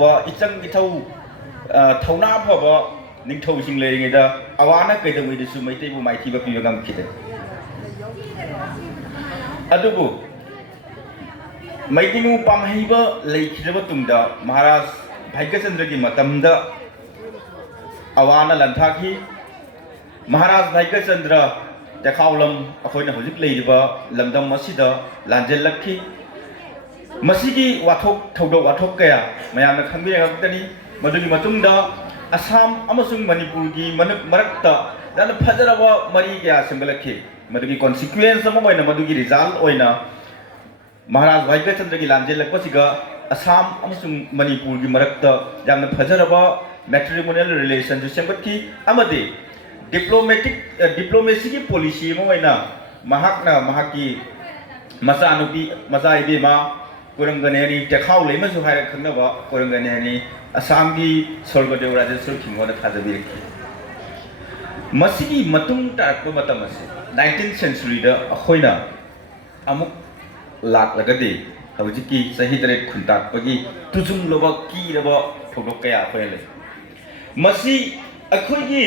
ꯇꯧꯕ ꯏꯆꯪ ꯏꯊꯧ ꯊꯧꯅꯥ ꯐꯕ ꯅꯤꯡꯊꯧꯁꯤꯡ ꯂꯩꯔꯤꯉꯩꯗ ꯑꯋꯥꯅ ꯀꯩꯗꯧꯉꯩꯗꯁꯨ ꯃꯩꯇꯩꯕꯨ ꯃꯥꯏꯊꯤꯕ ꯄꯤꯕ ꯉꯝꯈꯤꯗꯦ ꯑꯗꯨꯕꯨ ꯃꯩꯇꯩꯉꯨ ꯄꯥꯝꯍꯩꯕ ꯂꯩꯈꯤꯗ꯭ꯔꯕ ꯇꯨꯡꯗ ꯃꯍꯥꯔꯥꯖ ꯚꯥꯏꯒꯆꯟꯗ꯭ꯔꯒꯤ ꯃꯇꯝꯗ ꯑꯋꯥꯅ ꯂꯟꯊꯥꯈꯤ ꯃꯍꯥꯔꯥꯖ ꯚꯥꯏꯒꯆꯟꯗ꯭ꯔ ꯇꯦꯈꯥꯎꯂꯝ ꯑꯩꯈꯣꯏꯅ ꯍꯧꯖꯤꯛ ꯂꯩꯔꯤꯕ ꯂꯝꯗꯝ ꯑꯁꯤꯗ ꯂꯥꯟꯖꯦꯜꯂꯛꯈꯤ ꯃꯁꯤꯒꯤ ꯋꯥꯊꯣꯛ ꯊꯧꯗꯣꯛ ꯋꯥꯊꯣꯛ ꯀꯌꯥ ꯃꯌꯥꯝꯅ ꯈꯪꯕꯤꯔꯛꯇꯅꯤ ꯃꯗꯨꯒꯤ ꯃꯇꯨꯡꯗ ꯑꯁꯥꯝ ꯑꯃꯁꯨꯡ ꯃꯅꯤꯄꯨꯔꯒꯤ ꯃꯔꯛꯇ ꯌꯥꯝꯅ ꯐꯖꯔꯕ ꯃꯔꯤ ꯀꯌꯥ ꯁꯦꯝꯒꯠꯂꯛꯈꯤ ꯃꯗꯨꯒꯤ ꯀꯣꯟꯁꯤꯀ꯭ꯋꯦꯟꯁ ꯑꯃ ꯑꯣꯏꯅ ꯃꯗꯨꯒꯤ ꯔꯤꯖꯜꯠ ꯑꯣꯏꯅ ꯃꯍꯥꯔꯥꯖ ꯚꯥꯏꯒꯆꯟꯗ꯭ꯔꯒꯤ ꯂꯥꯟꯖꯦꯜꯂꯛꯄꯁꯤꯒ ꯑꯁꯥꯝ ꯑꯃꯁꯨꯡ ꯃꯅꯤꯄꯨꯔꯒꯤ ꯃꯔꯛꯇ ꯌꯥꯝꯅ ꯐꯖꯔꯕ ꯃꯦꯇ꯭ꯔꯤꯃꯣनिꯌꯦꯜ ꯔꯤꯂꯦꯁꯟꯁꯨ ꯁꯦꯝꯒꯠꯈꯤ ꯑꯃꯗꯤ ꯗꯤꯄ꯭ꯂꯣꯃꯦꯁꯤꯒꯤ ꯄꯣꯂꯤꯁꯤ ꯑꯃ ꯑꯣꯏꯅ ꯃꯍꯥꯛꯅ ꯃꯍꯥꯛꯀꯤ ꯃꯆꯥꯅꯨꯄꯤ ꯃꯆꯥ ꯏꯕꯦꯝꯃ ꯀꯣꯏꯔꯪꯒꯅꯦꯅꯤ ꯇꯦꯈꯥꯎ ꯂꯩꯃꯁꯨ ꯍꯥꯏꯔ ꯈꯪꯅꯕ ꯀꯣꯏꯔꯪꯒꯅꯦꯅꯤ ꯑꯁꯥꯝꯒꯤ ꯁ꯭ꯋꯔꯒꯗꯦꯕ ꯔꯥꯖꯦꯁ꯭ꯋꯔ ꯈꯤꯡꯉꯣꯟꯗ ꯊꯥꯖꯕꯤꯔꯛꯈꯤ ꯃꯁꯤꯒꯤ ꯃꯇꯨꯡ ꯇꯥꯔꯛꯄ ꯃꯇꯝ ꯑꯁꯤ 19th ꯁꯦꯟꯆꯨꯔꯤꯗ ꯑꯩꯈꯣꯏꯅ ꯑꯃꯨꯛ ꯂꯥꯛꯂꯒꯗꯤ ꯍꯧꯖꯤꯛꯀꯤ ꯆꯍꯤ 8 ꯈꯨꯟꯇꯥꯛꯄꯒꯤ ꯇꯨꯖꯨꯡꯂꯕ ꯀꯤꯔꯕ ꯊꯧꯗꯣꯛ ꯀꯌꯥ ꯑꯩꯈꯣꯏꯅ ꯂꯩ ꯃꯁꯤ ꯑꯩꯈꯣꯏꯒꯤ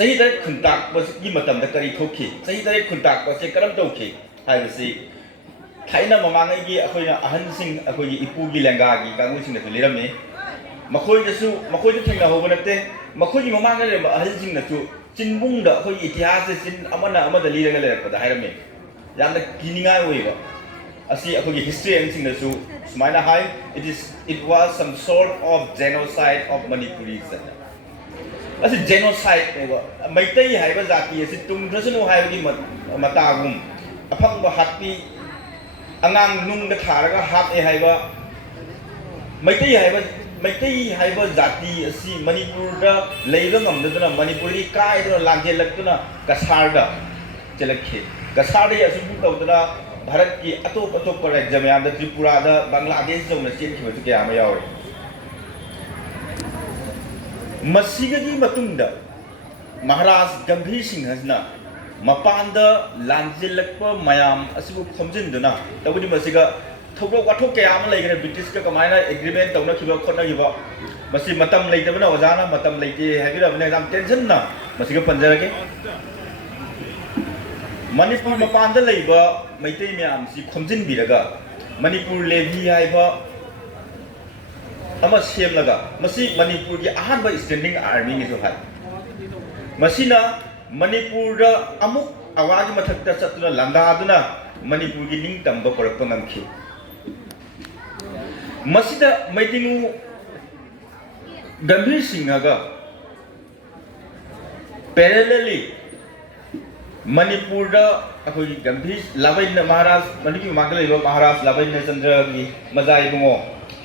ꯆꯍꯤ 8 ꯈꯨꯟꯇꯥꯛꯄꯒꯤ ꯃꯇꯝꯗ ꯀꯔꯤ ꯊꯣꯛꯈꯤ ꯆꯍꯤ 8 ꯈꯨꯟꯇꯥꯛꯄꯁꯦ ꯀꯔꯝ ꯇꯧꯈꯤ ꯍꯥꯏꯕꯁꯤ ꯊꯥꯏꯅ ꯃꯃꯥꯡꯉꯩꯒꯤ ꯑꯩꯈꯣꯏꯅ ꯑꯍꯟꯁꯤꯡ ꯑꯩꯈꯣꯏꯒꯤ ꯏꯄꯨꯒꯤ ꯂꯦꯡꯒꯥꯒꯤ ꯀꯥꯡꯕꯨꯁꯤꯡꯅꯁꯨ ꯂꯤꯔꯝꯃꯤ ꯃꯈꯣꯏꯗ ꯊꯦꯡꯅꯍꯧꯕ ꯅꯠꯇꯦ ꯃꯈꯣꯏꯒꯤ ꯃꯃꯥꯡꯗ ꯂꯩꯔꯝꯕ ꯑꯍꯜꯁꯤꯡꯅꯁꯨ ꯆꯤꯟꯕꯨꯡꯗ ꯑꯩꯈꯣꯏꯒꯤ ꯏꯇꯤꯍꯥꯁꯁꯦ ꯆꯤꯟ ꯑꯃꯅ ꯑꯃꯗ ꯂꯤꯔꯒ ꯂꯩꯔꯛꯄꯗ ꯍꯥꯏꯔꯝꯃꯤ ꯌꯥꯝꯅ ꯀꯤꯅꯤꯡꯉꯥꯏ ꯑꯣꯏꯕ ꯑꯁꯤ ꯑꯩꯈꯣꯏꯒꯤ ꯍꯤꯁꯇ꯭ꯔꯤꯌꯟꯁꯤꯡꯅꯁꯨ ꯁꯨꯃꯥꯏꯅ ꯍꯥꯏ it was some sort of genocide of Manipuris ꯑꯁꯤ genocide ꯑꯣꯏꯕ ꯃꯩꯇꯩ ꯍꯥꯏꯕ ꯖꯥꯇꯤ ꯑꯁꯤ ꯇꯨꯡꯗ꯭ꯔꯁꯅꯨ ꯍꯥꯏꯕꯒꯤ ꯃꯇꯥꯒꯨꯝ ꯑꯐꯪꯕ ꯍꯥꯠꯄꯤ ꯑꯉꯥꯡ ꯅꯨꯡꯗ ꯊꯥꯔꯒ ꯍꯥꯠꯑꯦ ꯍꯥꯏꯕ ꯃꯩꯇꯩ ꯍꯥꯏꯕ ꯖꯥꯇꯤ ꯑꯁꯤ ꯃꯅꯤꯄꯨꯔꯗ ꯂꯩꯕ ꯉꯝꯗꯗꯨꯅ ꯃꯅꯤꯄꯨꯔꯒꯤ ꯀꯥꯏꯗꯨꯅ ꯂꯥꯟꯖꯦꯜꯂꯛꯇꯨꯅ ꯀꯁꯥꯔꯗ ꯆꯦꯜꯂꯛꯈꯤ ꯀꯁꯥꯔꯗꯒꯤ ꯑꯁꯨꯝ ꯇꯧꯗꯨꯅ ꯚꯥꯔꯠꯀꯤ ꯑꯇꯣꯞ ꯑꯇꯣꯞꯄ ꯔꯥꯖ꯭ꯌ ꯃꯌꯥꯝꯗ ꯇ꯭ꯔꯤꯄꯨꯔꯥꯗ ꯕꯪꯒ꯭ꯂꯥꯗꯦꯁ ꯌꯧꯅ ꯆꯦꯟꯈꯤꯕꯁꯨ ꯀꯌꯥ ꯑꯃ ꯌꯥꯎꯔꯤ ꯃꯁꯤꯒꯤ ꯃꯇꯨꯡꯗ ꯃꯍꯥꯔꯥꯖ ꯒꯝꯚꯤꯔ ꯁꯤꯡꯍꯁꯤꯅ ꯃꯄꯥꯟꯗ ꯂꯥꯟꯖꯦꯜꯂꯛꯄ ꯃꯌꯥꯝ ꯑꯁꯤꯕꯨ ꯈꯣꯝꯖꯤꯟꯗꯨꯅ ꯇꯧꯕꯗꯤ ꯃꯁꯤꯒ ꯊꯧꯗꯣꯛ ꯋꯥꯊꯣꯛ ꯀꯌꯥ ꯑꯃ ꯂꯩꯈ꯭ꯔꯦ ꯕ꯭ꯔꯤꯇꯤꯁꯀ ꯀꯃꯥꯏꯅ ꯑꯦꯒ꯭ꯔꯤꯃꯦꯟ ꯇꯧꯅꯈꯤꯕ ꯈꯣꯠꯅꯈꯤꯕ ꯃꯁꯤ ꯃꯇꯝ ꯂꯩꯇꯕꯅ ꯑꯣꯖꯥꯅ ꯃꯇꯝ ꯂꯩꯇꯦ ꯍꯥꯏꯕꯤꯔꯕꯅꯤꯅ ꯌꯥꯝ ꯇꯦꯟꯁꯟꯅ ꯃꯁꯤꯒ ꯄꯟꯖꯔꯒꯦ ꯃꯅꯤꯄꯨꯔ ꯃꯄꯥꯟꯗ ꯂꯩꯕ ꯃꯩꯇꯩ ꯃꯌꯥꯝꯁꯤ ꯈꯣꯝꯖꯤꯟꯕꯤꯔꯒ ꯃꯅꯤꯄꯨꯔ ꯂꯦꯚꯤ ꯍꯥꯏꯕ ꯑꯃ ꯁꯦꯝꯂꯒ ꯃꯁꯤ ꯃꯅꯤꯄꯨꯔꯒꯤ ꯑꯍꯥꯟꯕ ꯁ꯭ꯇꯦꯟꯗꯤꯡ ꯑꯥꯔꯃꯤꯅꯤꯁꯨ ꯍꯥꯏ ꯃꯁꯤꯅ ꯃꯅꯤꯄꯨꯔꯗ ꯑꯃꯨꯛ ꯑꯋꯥꯒꯤ ꯃꯊꯛꯇ ꯆꯠꯇꯨꯅ ꯂꯥꯟꯗꯥꯗꯨꯅ ꯃꯅꯤꯄꯨꯔꯒꯤ ꯅꯤꯡꯇꯝꯕ ꯄꯨꯔꯛꯄ ꯉꯝꯈꯤ ꯃꯁꯤꯗ ꯃꯩꯇꯩꯉꯨ ꯒꯝꯚꯤꯔ ꯁꯤꯡꯍꯒ ꯄꯦꯔꯦꯂꯦꯂꯤ ꯃꯅꯤꯄꯨꯔꯗ ꯑꯩꯈꯣꯏꯒꯤ ꯒꯝꯚꯤꯔ ꯂꯥꯕꯩꯅ ꯃꯍꯥꯔꯥꯖ ꯃꯗꯨꯒꯤ ꯃꯃꯥꯡꯗ ꯂꯩꯕ ꯃꯍꯥꯔꯥꯖ ꯂꯥꯕꯩꯅ ꯆꯟꯗ꯭ꯔꯒꯤ ꯃꯆꯥ ꯏꯕꯨꯡꯉꯣ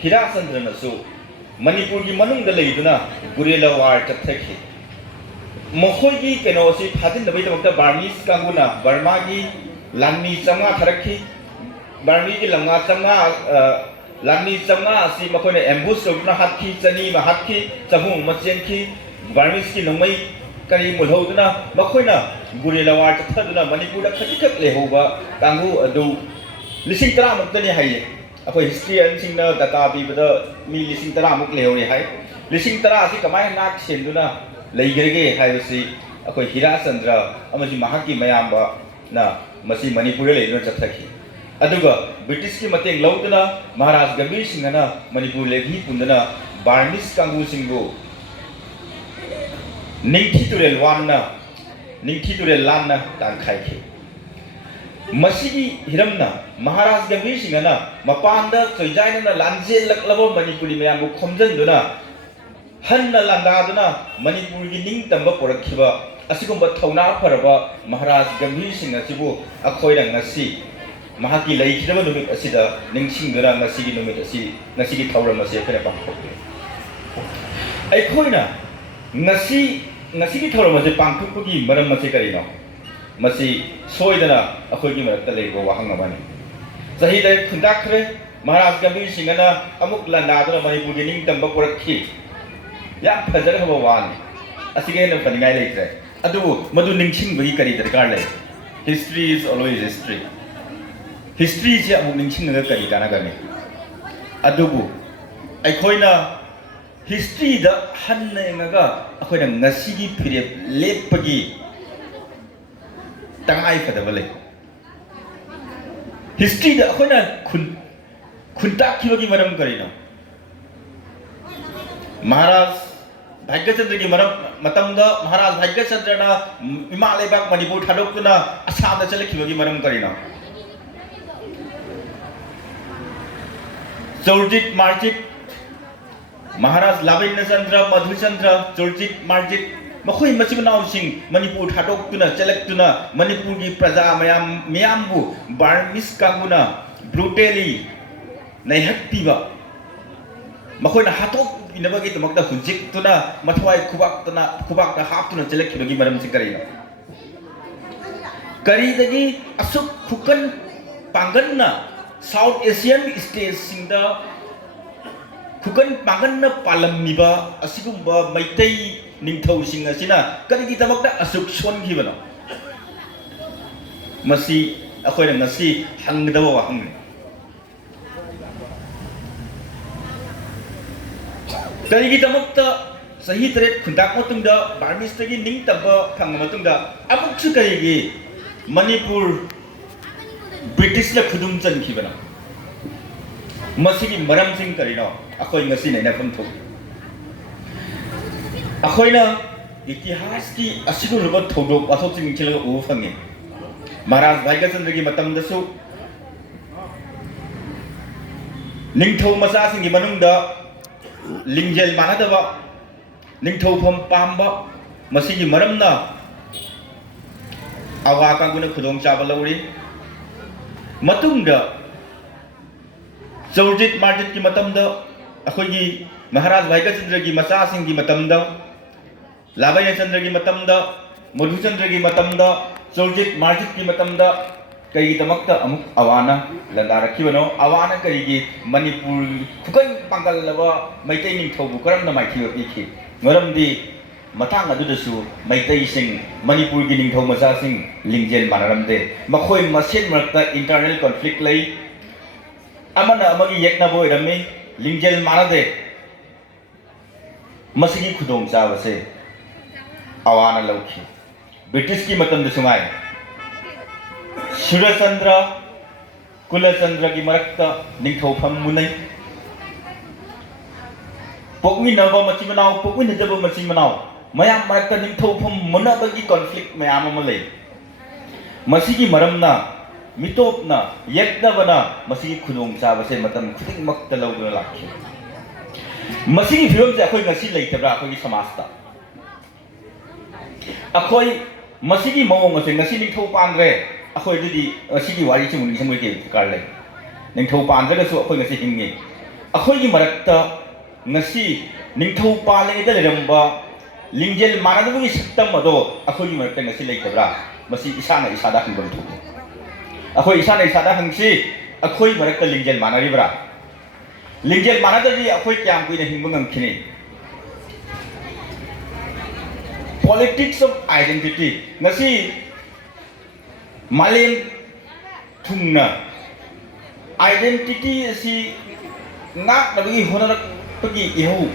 ꯍꯤꯔꯥꯆꯟꯗ꯭ꯔꯅꯁꯨ ꯃꯅꯤꯄꯨꯔꯒꯤ ꯃꯅꯨꯡꯗ ꯂꯩꯗꯨꯅ ꯒꯨꯔꯦꯂꯥ ꯋꯥꯔ ꯆꯠꯊꯈꯤ ꯃꯈꯣꯏꯒꯤ ꯀꯩꯅꯣꯁꯤ ꯐꯥꯖꯤꯟꯅꯕꯒꯤꯗꯃꯛꯇ ꯕꯥꯔꯃꯤꯁ ꯀꯥꯡꯕꯨꯅ ꯕꯔꯃꯥꯒꯤ ꯂꯥꯟꯃꯤ 500 ꯊꯥꯔꯛꯈꯤ ꯕꯥꯔꯃꯤꯒꯤ ꯂꯥꯟꯃꯤ 500 ꯑꯁꯤ ꯃꯈꯣꯏꯅ ꯑꯦꯝꯕꯨꯁ ꯇꯧꯗꯨꯅ ꯍꯥꯠꯈꯤ 200 ꯑꯃ ꯍꯥꯠꯈꯤ 300 ꯑꯃ ꯆꯦꯟꯈꯤ ꯕꯥꯔꯃꯤꯁꯀꯤ ꯅꯣꯡꯃꯩ ꯀꯔꯤ ꯃꯨꯜꯍꯧꯗꯨꯅ ꯃꯈꯣꯏꯅ ꯒꯨꯔꯦꯂꯥ ꯋꯥꯔ ꯆꯠꯊꯗꯨꯅ ꯃꯅꯤꯄꯨꯔꯗ ꯈꯖꯤꯛꯈꯛ ꯂꯩꯍꯧꯕ ꯀꯥꯡꯕꯨ ꯑꯗꯨ 10,000 ꯃꯨꯛꯇꯅꯤ ꯍꯥꯏꯌꯦ ꯑꯩꯈꯣꯏ ꯍꯤꯁꯇ꯭ꯔꯤꯌꯟꯁꯤꯡꯅ ꯗꯇꯥ ꯄꯤꯕꯗ ꯃꯤ 10,000 ꯃꯨꯛ ꯂꯩꯍꯧꯔꯤ ꯍꯥꯏ 10,000 ꯑꯁꯤ ꯀꯃꯥꯏꯅ ꯉꯥꯛ ꯁꯦꯟꯗꯨꯅ ꯂꯩꯈ꯭ꯔꯒꯦ ꯍꯥꯏꯕꯁꯤ ꯑꯩꯈꯣꯏ ꯍꯤꯔꯥꯆꯟꯗ꯭ꯔ ꯑꯃꯁꯨꯡ ꯃꯍꯥꯛꯀꯤ ꯃꯌꯥꯝꯕꯅ ꯃꯁꯤ ꯃꯅꯤꯄꯨꯔꯗ ꯂꯩꯗꯨꯅ ꯆꯠꯊꯈꯤ ꯑꯗꯨꯒ ꯕ꯭ꯔꯤꯇꯤꯁꯀꯤ ꯃꯇꯦꯡ ꯂꯧꯗꯨꯅ ꯃꯍꯥꯔꯥꯖ ꯒꯝꯚꯤꯔ ꯁꯤꯡꯍꯅ ꯃꯅꯤꯄꯨꯔ ꯂꯦꯚꯤ ꯄꯨꯟꯗꯨꯅ ꯕꯥꯔꯃꯤꯁ ꯀꯥꯡꯕꯨꯁꯤꯡꯕꯨ ꯅꯤꯡꯊꯤ ꯇꯨꯔꯦꯜ ꯂꯥꯟꯅ ꯇꯥꯟꯈꯥꯏꯈꯤ ꯃꯁꯤꯒꯤ ꯍꯤꯔꯝꯅ ꯃꯍꯥꯔꯥꯖ ꯒꯝꯚꯤꯔ ꯁꯤꯡꯍꯅ ꯃꯄꯥꯟꯗ ꯆꯣꯏꯖꯥꯏꯅꯅ ꯂꯥꯟꯖꯦꯜꯂꯛꯂꯕ ꯃꯅꯤꯄꯨꯔꯤ ꯃꯌꯥꯝꯕꯨ ꯈꯣꯝꯖꯤꯟꯗꯨꯅ ꯍꯟꯅ ꯂꯥꯟꯗꯥꯗꯨꯅ ꯃꯅꯤꯄꯨꯔꯒꯤ ꯅꯤꯡꯇꯝꯕ ꯄꯨꯔꯛꯈꯤꯕ ꯑꯁꯤꯒꯨꯝꯕ ꯊꯧꯅꯥ ꯐꯔꯕ ꯃꯍꯥꯔꯥꯖ ꯒꯝꯚꯤꯔ ꯁꯤꯡꯍ ꯑꯁꯤꯕꯨ ꯑꯩꯈꯣꯏꯅ ꯉꯁꯤ ꯃꯍꯥꯛꯀꯤ ꯂꯩꯈꯤꯗꯕ ꯅꯨꯃꯤꯠ ꯑꯁꯤꯗ ꯅꯤꯡꯁꯤꯡꯗꯨꯅ ꯉꯁꯤꯒꯤ ꯊꯧꯔꯝ ꯑꯁꯤ ꯑꯩꯈꯣꯏꯅ ꯄꯥꯡꯊꯣꯛꯂꯤ ꯑꯩꯈꯣꯏꯅ ꯉꯁꯤꯒꯤ ꯊꯧꯔꯝ ꯑꯁꯤ ꯄꯥꯡꯊꯣꯛꯄꯒꯤ ꯃꯔꯝ ꯑꯁꯤ ꯀꯔꯤꯅꯣ ꯃꯁꯤ ꯁꯣꯏꯗꯅ ꯑꯩꯈꯣꯏꯒꯤ ꯃꯔꯛꯇ ꯂꯩꯕ ꯋꯥꯍꯪ ꯑꯃꯅꯤ ꯆꯍꯤ 8 ꯈꯨꯟꯇꯥꯛꯈ꯭ꯔꯦ ꯃꯍꯥꯔꯥꯖ ꯒꯝꯚꯤꯔ ꯁꯤꯡꯍꯅ ꯑꯃꯨꯛ ꯂꯥꯟꯗꯥꯗꯨꯅ ꯃꯅꯤꯄꯨꯔꯒꯤ ꯅꯤꯡꯇꯝꯕ ꯄꯨꯔꯛꯈꯤ ꯌꯥꯝ ꯐꯖꯔꯕ ꯋꯥꯅꯤ ꯑꯁꯤꯒ ꯍꯦꯟꯅ ꯐꯅꯤꯡꯉꯥꯏ ꯂꯩꯇ꯭ꯔꯦ ꯑꯗꯨꯕꯨ ꯃꯗꯨ ꯅꯤꯡꯁꯤꯡꯕꯒꯤ ꯀꯔꯤ ꯗꯔꯀꯥꯔ ꯂꯩ ꯍꯤꯁꯇ꯭ꯔꯤ ꯏꯖ ꯑꯣꯜꯋꯦꯖ ꯍꯤꯁꯇ꯭ꯔꯤꯁꯦ ꯑꯃꯨꯛ ꯅꯤꯡꯁꯤꯡꯉꯒ ꯀꯔꯤ ꯀꯥꯟꯅꯒꯅꯤ ꯑꯗꯨꯕꯨ ꯑꯩꯈꯣꯏꯅ ꯍꯤꯁꯇ꯭ꯔꯤꯗ ꯍꯟꯅ ꯌꯦꯡꯉꯒ ꯑꯩꯈꯣꯏꯅ ꯉꯁꯤꯒꯤ ꯐꯤꯔꯦꯞ ꯂꯦꯞꯄꯒꯤ ꯇꯉꯥꯏ ꯐꯗꯕ ꯂꯩ ꯍꯤꯁꯇ꯭ꯔꯤꯗ ꯑꯩꯈꯣꯏꯅ ꯈꯨꯟꯇꯥꯛꯈꯤꯕꯒꯤ ꯃꯔꯝ ꯀꯔꯤꯅꯣ ꯃꯍꯥꯔꯥꯖ ꯚꯥꯒ꯭ꯌꯆꯟꯗ꯭ꯔꯒꯤ ꯃꯇꯝꯗ ꯃꯍꯥꯔꯥꯖ ꯚꯥꯒ꯭ꯌꯆꯟꯗ꯭ꯔꯅ ꯏꯃꯥ ꯂꯩꯕꯥꯛ ꯃꯅꯤꯄꯨꯔ ꯊꯥꯗꯣꯛꯇꯨꯅ ꯑꯁꯥꯝꯗ ꯆꯠꯂꯛꯈꯤꯕꯒꯤ ꯃꯔꯝ ꯀꯔꯤꯅꯣ ꯆꯧꯔꯖꯤꯠ ꯃꯥꯔꯖꯤꯠ ꯃꯍꯥꯔꯥꯖ ꯂꯥꯕꯦꯟꯗ꯭ꯔ ꯆꯟꯗ꯭ꯔ ꯃꯙꯨꯆꯟꯗ꯭ꯔ ꯆꯧꯔꯖꯤꯠ ꯃꯥꯔꯖꯤꯠ ꯃꯈꯣꯏ ꯃꯆꯤꯟ ꯃꯅꯥꯎꯁꯤꯡ ꯃꯅꯤꯄꯨꯔ ꯊꯥꯗꯣꯛꯇꯨꯅ ꯆꯠꯂꯛꯇꯨꯅ ꯃꯅꯤꯄꯨꯔꯒꯤ ꯄ꯭ꯔꯖꯥ ꯃꯌꯥꯝꯕꯨ ꯕꯥꯔꯃꯤꯁ ꯀꯥꯡꯕꯨꯅ ꯕ꯭ꯔꯨꯇꯦꯂꯤ ꯅꯩꯍꯠꯄꯤꯕ ꯃꯈꯣꯏꯅ ꯍꯥꯠꯇꯣꯛꯄꯤꯅꯕꯒꯤꯗꯃꯛꯇ ꯍꯨꯖꯤꯛꯇꯨꯅ ꯃꯊꯋꯥꯏ ꯈꯨꯕꯥꯛꯇ ꯍꯥꯞꯇꯨꯅ ꯆꯠꯂꯛꯈꯤꯕꯒꯤ ꯃꯔꯝꯁꯤ ꯀꯔꯤꯅꯣ ꯀꯔꯤꯗꯒꯤ ꯑꯁꯨꯛ ꯈꯨꯀꯟ ꯄꯥꯡꯒꯟꯅ ꯁꯥꯎꯠ ꯑꯦꯁꯤꯌꯥꯟ ꯁ꯭ꯇꯦꯠꯁꯤꯡꯗ ꯈꯨꯀꯟ ꯄꯥꯡꯒꯟꯅ ꯄꯥꯜꯂꯝꯃꯤꯕ ꯑꯁꯤꯒꯨꯝꯕ ꯃꯩꯇꯩ ꯅꯤꯡꯊꯧꯁꯤꯡ ꯑꯁꯤꯅ ꯀꯔꯤꯒꯤꯗꯃꯛꯇ ꯑꯁꯨꯛ ꯁꯣꯟꯈꯤꯕꯅꯣ ꯃꯁꯤ ꯑꯩꯈꯣꯏꯅ ꯉꯁꯤ ꯍꯪꯒꯗꯕ ꯋꯥꯍꯪꯅꯤ ꯀꯔꯤꯒꯤꯗꯃꯛꯇ ꯆꯍꯤ 3 ꯈꯨꯟꯇꯥꯛ ꯃꯇꯨꯡꯗ ꯕꯥꯔꯃꯤꯁꯇꯒꯤ ꯅꯤꯡꯇꯝꯕ ꯐꯪꯕ ꯃꯇꯨꯡꯗ ꯑꯃꯨꯛꯁꯨ ꯀꯔꯤꯒꯤ ꯃꯅꯤꯄꯨꯔ ꯕ꯭ꯔꯤꯇꯤꯁꯅ ꯈꯨꯗꯨꯝ ꯆꯟꯈꯤꯕꯅꯣ ꯃꯁꯤꯒꯤ ꯃꯔꯝꯁꯤꯡ ꯀꯔꯤꯅꯣ ꯑꯩꯈꯣꯏ ꯉꯁꯤ ꯅꯩꯅꯐꯝ ꯊꯣꯛꯏ ꯑꯩꯈꯣꯏꯅ ꯏꯇꯤꯍꯥꯁꯀꯤ ꯑꯁꯤꯒꯨꯝꯂꯕ ꯊꯧꯗꯣꯛ ꯋꯥꯊꯣꯛꯁꯤꯡ ꯅꯤꯡꯁꯤꯡꯂꯒ ꯎꯕ ꯐꯪꯉꯤ ꯃꯍꯥꯔꯥꯖ ꯚꯥꯒ꯭ꯌꯆꯟꯗ꯭ꯔꯒꯤ ꯃꯇꯝꯗꯁꯨ ꯅꯤꯡꯊꯧ ꯃꯆꯥꯁꯤꯡꯒꯤ ꯃꯅꯨꯡꯗ ꯂꯤꯡꯖꯦꯜ ꯃꯥꯟꯅꯗꯕ ꯅꯤꯡꯊꯧꯐꯝ ꯄꯥꯝꯕ ꯃꯁꯤꯒꯤ ꯃꯔꯝꯅ ꯑꯋꯥ ꯀꯥꯡꯕꯨꯅ ꯈꯨꯗꯣꯡꯆꯥꯕ ꯂꯧꯔꯤ ꯃꯇꯨꯡꯗ ꯆꯧꯔꯖꯤꯠ ꯃꯥꯔꯖꯤꯠꯀꯤ ꯃꯇꯝꯗ ꯑꯩꯈꯣꯏꯒꯤ ꯃꯍꯥꯔꯥꯖ ꯚꯥꯒ꯭ꯌꯆꯟꯗ꯭ꯔꯒꯤ ꯃꯆꯥꯁꯤꯡꯒꯤ ꯃꯇꯝꯗ ꯂꯥꯕꯦꯟꯗ꯭ꯔꯆꯟꯗ꯭ꯔꯒꯤ ꯃꯇꯝꯗ ꯃꯙꯨꯆꯟꯗ꯭ꯔꯒꯤ ꯃꯇꯝꯗ ꯆꯧꯔꯖꯤꯠ ꯃꯥꯔꯖꯤꯠꯀꯤ ꯃꯇꯝꯗ ꯀꯔꯤꯒꯤꯗꯃꯛꯇ ꯑꯃꯨꯛ ꯑꯋꯥꯅ ꯂꯟꯗꯥꯔꯛꯈꯤꯕꯅꯣ ꯑꯋꯥꯅ ꯀꯔꯤꯒꯤ ꯃꯅꯤꯄꯨꯔ ꯈꯨꯀꯟ ꯄꯥꯡꯒꯜꯂꯕ ꯃꯩꯇꯩ ꯅꯤꯡꯊꯧꯕꯨ ꯀꯔꯝꯅ ꯃꯥꯏꯊꯤꯕ ꯄꯤꯈꯤ ꯃꯔꯝꯗꯤ ꯃꯇꯥꯡ ꯑꯗꯨꯗꯁꯨ ꯃꯩꯇꯩꯁꯤꯡ ꯃꯅꯤꯄꯨꯔꯒꯤ ꯅꯤꯡꯊꯧ ꯃꯆꯥꯁꯤꯡ ꯂꯤꯡꯖꯦꯜ ꯃꯥꯟꯅꯔꯝꯗꯦ ꯃꯈꯣꯏ ꯃꯁꯦꯟ ꯃꯔꯛꯇ ꯏꯟꯇꯔꯅꯦꯜ ꯀꯟꯐ꯭ꯂꯤꯛ ꯂꯩ ꯑꯃꯅ ꯑꯃꯒꯤ ꯌꯦꯛꯅꯕ ꯑꯣꯏꯔꯝꯃꯤ ꯂꯤꯡꯖꯦꯜ ꯃꯥꯟꯅꯗꯦ ꯃꯁꯤꯒꯤ ꯈꯨꯗꯣꯡꯆꯥꯕꯁꯦ ꯑꯋꯥꯅ ꯂꯧꯈꯤ ꯕ꯭ꯔꯤꯇꯤꯁꯀꯤ ꯃꯇꯝꯗꯁꯨ ꯉꯥꯏ ꯁꯨꯔꯆꯟꯗ꯭ꯔ ꯀꯨꯂꯆꯟꯗ꯭ꯔꯒꯤ ꯃꯔꯛꯇ ꯅꯤꯡꯊꯧꯐꯝ ꯃꯨꯟꯅꯩ ꯄꯣꯛꯃꯤꯟꯅꯕ ꯃꯆꯤꯟ ꯃꯅꯥꯎ ꯄꯣꯛꯃꯤꯟꯅꯗꯕ ꯃꯆꯤꯟ ꯃꯅꯥꯎ ꯃꯌꯥꯝ ꯃꯔꯛꯇ ꯅꯤꯡꯊꯧꯐꯝ ꯃꯨꯟꯅꯕꯒꯤ ꯀꯟꯐ꯭ꯂꯤꯛ ꯃꯌꯥꯝ ꯑꯃ ꯂꯩ ꯃꯁꯤꯒꯤ ꯃꯔꯝꯅ ꯃꯤꯇꯣꯞꯅ ꯌꯦꯛꯅꯕꯅ ꯃꯁꯤꯒꯤ ꯈꯨꯗꯣꯡꯆꯥꯕꯁꯦ ꯃꯇꯝ ꯈꯨꯗꯤꯡꯃꯛꯇ ꯂꯧꯗꯨꯅ ꯂꯥꯛꯈꯤ ꯃꯁꯤꯒꯤ ꯐꯤꯕꯝꯁꯦ ꯑꯩꯈꯣꯏ ꯉꯁꯤ ꯂꯩꯇꯕ꯭ꯔꯥ ꯑꯩꯈꯣꯏꯒꯤ ꯁꯃꯥꯖꯇ ꯑꯩꯈꯣꯏ ꯃꯁꯤꯒꯤ ꯃꯑꯣꯡ ꯑꯁꯦ ꯉꯁꯤ ꯅꯤꯡꯊꯧ ꯄꯥꯟꯗ꯭ꯔꯦ ꯑꯩꯈꯣꯏ ꯑꯗꯨꯗꯤ ꯉꯁꯤꯒꯤ ꯋꯥꯔꯤꯁꯤ ꯑꯃꯨꯛ ꯅꯤꯡꯁꯤꯡꯕꯒꯤ ꯀꯩ ꯗꯔꯀꯥꯔ ꯂꯩ ꯅꯤꯡꯊꯧ ꯄꯥꯟꯗ꯭ꯔꯒꯁꯨ ꯑꯩꯈꯣꯏ ꯉꯁꯤ ꯍꯤꯡꯉꯤ ꯑꯩꯈꯣꯏꯒꯤ ꯃꯔꯛꯇ ꯉꯁꯤ ꯅꯤꯡꯊꯧ ꯄꯥꯜꯂꯤꯉꯩꯗ ꯂꯩꯔꯝꯕ ꯂꯤꯡꯖꯦꯜ ꯃꯥꯟꯅꯗꯕꯒꯤ ꯁꯛꯇꯝ ꯑꯗꯣ ꯑꯩꯈꯣꯏꯒꯤ ꯃꯔꯛꯇ ꯉꯁꯤ ꯂꯩꯇꯕ꯭ꯔꯥ ꯃꯁꯤ ꯏꯁꯥꯅ ꯏꯁꯥꯗ ꯍꯪꯐꯝ ꯊꯣꯛꯏ ꯑꯩꯈꯣꯏ ꯏꯁꯥꯅ ꯏꯁꯥꯗ ꯍꯪꯁꯤ ꯑꯩꯈꯣꯏ ꯃꯔꯛꯇ ꯂꯤꯡꯖꯦꯜ ꯃꯥꯟꯅꯔꯤꯕ꯭ꯔꯥ ꯂꯤꯡꯖꯦꯜ ꯃꯥꯟꯅꯗ꯭ꯔꯗꯤ ꯑꯩꯈꯣꯏ ꯀꯌꯥꯝ ꯀꯨꯏꯅ ꯍꯤꯡꯕ ꯉꯝꯈꯤꯅꯤ ꯄꯣꯂꯤꯇꯤꯛꯁ ꯑꯣꯐ ꯑꯥꯏꯗꯦꯟꯇꯤꯇꯤ ꯉꯁꯤ ꯃꯥꯂꯦꯝ ꯊꯨꯡꯅ ꯑꯥꯏꯗꯦꯟꯇꯤꯇꯤ ꯑꯁꯤ ꯉꯥꯛꯅꯕꯒꯤ ꯍꯣꯠꯅꯔꯛꯄꯒꯤ ꯏꯍꯧ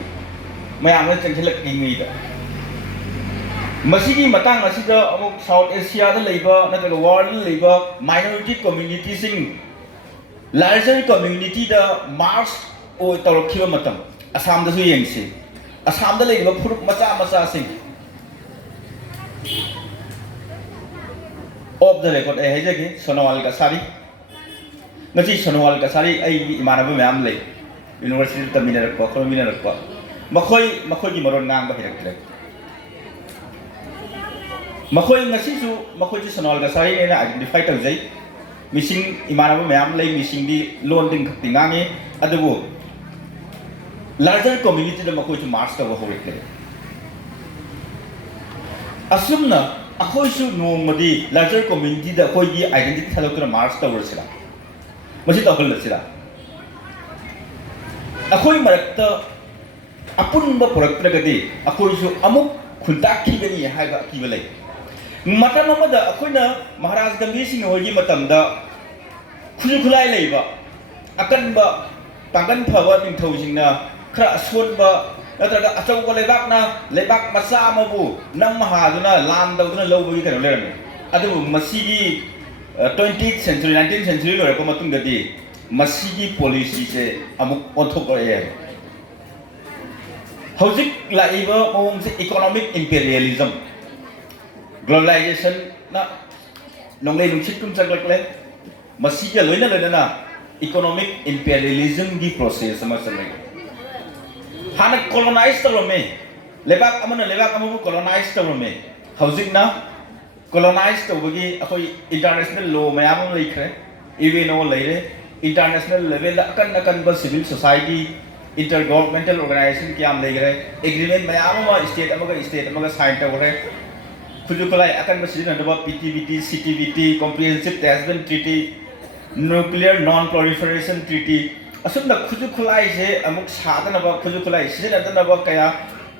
ꯃꯌꯥꯝ ꯑꯃ ꯆꯪꯁꯤꯜꯂꯛꯂꯤꯉꯩꯗ ꯃꯁꯤꯒꯤ ꯃꯇꯥꯡ ꯑꯁꯤꯗ ꯑꯃꯨꯛ ꯁꯥꯎꯠ ꯑꯦꯁꯤꯌꯥꯗ ꯂꯩꯕ ꯅꯠꯇ꯭ꯔꯒ ꯋꯥꯔꯜꯗ ꯂꯩꯕ ꯃꯥꯏꯅꯣꯔꯤꯇꯤ ꯀꯝꯃ꯭ꯌꯨꯅꯤꯇꯤꯁꯤꯡ ꯂꯥꯔꯖꯔ ꯀꯝꯃ꯭ꯌꯨꯅꯤꯇꯤꯗ ꯃꯥꯔꯆ ꯇꯧꯔꯛꯈꯤꯕ ꯃꯇꯝ ꯑꯁꯥꯝꯗꯁꯨ ꯌꯦꯡꯁꯤ ꯑꯁꯥꯝꯗ ꯂꯩꯔꯤꯕ ꯐꯨꯔꯨꯞ ꯃꯆꯥ ꯃꯆꯥꯁꯤꯡ ꯑꯣꯐ ꯗ ꯔꯦꯀꯣꯔꯗ ꯑꯩ ꯍꯥꯏꯖꯒꯦ ꯁꯣꯅꯣꯋꯥꯜ ꯀꯁꯥꯔꯤ ꯉꯁꯤ ꯁꯣꯅꯣꯋꯥꯜ ꯀꯁꯥꯔꯤ ꯑꯩꯒꯤ ꯏꯃꯥꯟꯅꯕ ꯃꯌꯥꯝ ꯂꯩ ꯌꯨꯅꯤꯚꯔꯁꯤꯇꯤꯗ ꯇꯝꯃꯤꯟꯅꯔꯛꯄ ꯈꯣꯠꯃꯤꯟꯅꯔꯛꯄ ꯃꯈꯣꯏꯒꯤ ꯃꯔꯣꯟ ꯉꯥꯡꯕ ꯍꯩꯔꯛꯇ꯭ꯔꯦ ꯃꯈꯣꯏ ꯉꯁꯤꯁꯨ ꯃꯈꯣꯏꯁꯨ ꯁꯣꯅꯣꯋꯥꯜ ꯀꯁꯥꯔꯤꯅ ꯑꯥꯏꯗꯦꯟꯇꯤꯐꯥꯏ ꯇꯧꯖꯩ ꯃꯤꯁꯤꯡ ꯏꯃꯥꯟꯅꯕ ꯃꯌꯥꯝ ꯂꯩ ꯃꯤꯁꯤꯡꯗꯤ ꯂꯣꯟꯗꯤꯡ ꯈꯛꯇꯤ ꯉꯥꯡꯉꯤ ꯑꯗꯨꯕꯨ ꯂꯥꯔꯖꯔ ꯀꯝꯃ꯭ꯌꯨꯅꯤꯇꯤꯗ ꯃꯈꯣꯏꯁꯨ ꯃꯥꯔꯆ ꯇꯧꯕ ꯍꯧꯔꯛꯂꯦ ꯑꯁꯨꯝꯅ ꯑꯩꯈꯣꯏꯁꯨ ꯅꯣꯡꯃꯗꯤ ꯂꯥꯔꯖꯔ ꯀꯝꯃ꯭ꯌꯨꯅꯤꯇꯤꯗ ꯑꯩꯈꯣꯏꯒꯤ ꯑꯥꯏꯗꯦꯟꯇꯤꯇꯤ ꯊꯥꯗꯣꯛꯇꯨꯅ ꯃꯥꯔꯆ ꯇꯧꯔꯁꯤꯔꯥ ꯃꯁꯤ ꯇꯧꯍꯜꯂꯁꯤꯔꯥ ꯑꯩꯈꯣꯏ ꯃꯔꯛꯇ ꯑꯄꯨꯟꯕ ꯄꯨꯔꯛꯇ꯭ꯔꯒꯗꯤ ꯑꯩꯈꯣꯏꯁꯨ ꯑꯃꯨꯛ ꯈꯨꯟꯇꯥꯛꯈꯤꯒꯅꯤ ꯍꯥꯏꯕ ꯑꯀꯤꯕ ꯂꯩ ꯃꯇꯝ ꯑꯃꯗ ꯑꯩꯈꯣꯏꯅ ꯃꯍꯥꯔꯥꯖ ꯒꯝꯚꯤꯔ ꯁꯤꯡ ꯍꯣꯏꯒꯤ ꯃꯇꯝꯗ ꯈꯨꯠꯁꯨ ꯈꯨꯠꯂꯥꯏ ꯂꯩꯕ ꯑꯀꯟꯕ ꯄꯥꯡꯒꯟ ꯐꯕ ꯅꯤꯡꯊꯧꯁꯤꯡꯅ ขระส่วนบ่แล้วแต่ก็อาก็เลยบักนะเลยบักมาซามาบูน้ำมหาดูนะลามตัวนั้นเราบุยกันเลยนะอันนี้มาซีกี20th century 19th century เลยก็มาตุ้งเดียมาซีกี policy เสอามุกอันทุกข์เลยเขาจิกลายว่ามองสิ economic imperialism globalization นะน้องเลยนุ่งชิดกุ้งจักรเล็กมาซีกีเลยนะ economic imperialism ดี process มาสมัยฮานะ colonize ตัวเราไหมเลบักอามันเลบักอามัน colonize ตัวเราไหมเขาจิกนะ colonize ตัวบางทีเขา international law ไม่เอาเลยครับ even เอาเลย international level ละกันบน civil society intergovernmental organization กี่ยามเลยครับ agreement ไม่เอามา state อามันก็ sign ตัวเลยคุณดูคนไรอากันบนสิ่งนั้นว่า PTBT CTBT comprehensive testament treaty nuclear non proliferation treaty อาสุดนักคุณดูคนไรเช่อามุกชาตินะว่าคุณดูคนไรเช่นนั้นว่าแค่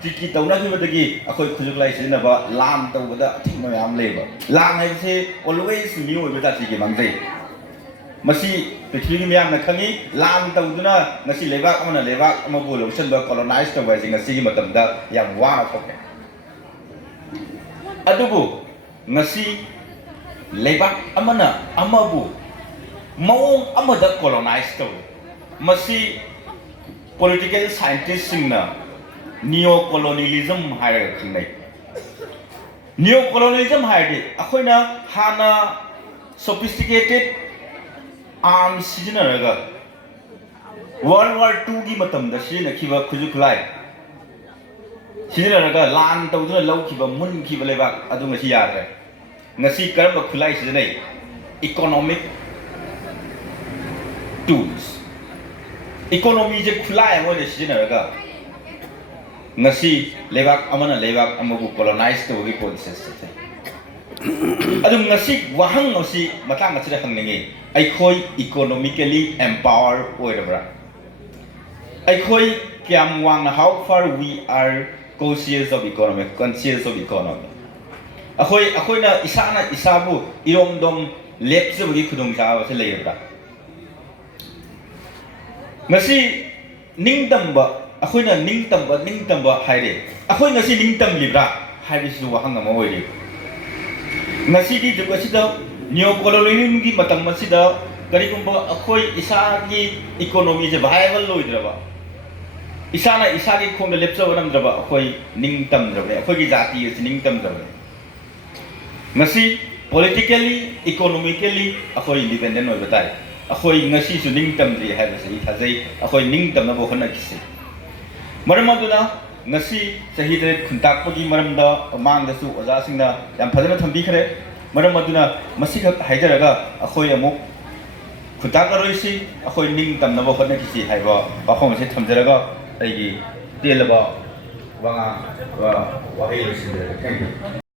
treaty ตัวนั้นคือว่าตะกี้อาคุยคุณดูคนไรเช่นนั้นว่าลามตัวก็ได้ที่ไม่ยามเลยว่าลามให้เช่ always มีไว้เป็นสิ่งที่มั่งใจมาสิไปที่นี่มีอย่างนั้นครั้งนี้ลามตัวดูนะงั้นสิเลวักอามันเลวักอามันพูดเลยฉันว่า colonize ตัวไว้สิงั้นสิมาทำได้อย่างว่าเขาแค่adubu ngasi lebak amana amabu maung amada colonize to masi political scientist singna neo colonialism hire khnai neo colonialism hire akhoina hana sophisticated arms sijinaraga world war 2 gi matam da sina khiba khujukhlai 시즌에가 란 떠우드는 lâu 문 레박 아동 것이 야래 ngasi 그런 거 굴라이 시즌에 economic tools economy 이제 굴라이 뭐래 시즌에가 ngasi 레박 아마나 레박 아마고 colonize 또기 포지션스 아동 ngasi 와항 ngasi matang ngasi 항능이 아이코이 economically empower 오이러브라 아이코이 kiam wang how far we are conscious of economy. Ako'y na isabu iromdom lep sa bagi kudong sa layer ba. Ngasi ningdam ba? Ako'y na ningdam ba hayde. Ako'y ngasi ningdam libra hayde suwa hang na mawari. Ngasi di juga sida neocolonialism gi matang masida kari kumba ako'y isa gi economy je viable lo idra ba. Isana isagi kong lepsa wanam draba ako'y ningtam draba ako'y jati is ningtam draba ngasi politically economically ako'y independent oy batay ako'y ngasi su ningtam dri hai basi thajai ako'y ningtam na bo khana kisi maram aduna ngasi sahidre khuntak pagi maram da mang da su oja singna yam phajana thambi khare maram aduna masi khak haidaraga ako'y amuk khuntak aroisi ako'y ningtam na bo khana kisi hai ba akhong se thamjaraga ꯑꯩꯒꯤ ꯇꯦꯜꯂꯕ ꯋꯥꯍꯩ ꯂꯣꯏꯁꯤꯟꯖꯔꯒꯦ thank you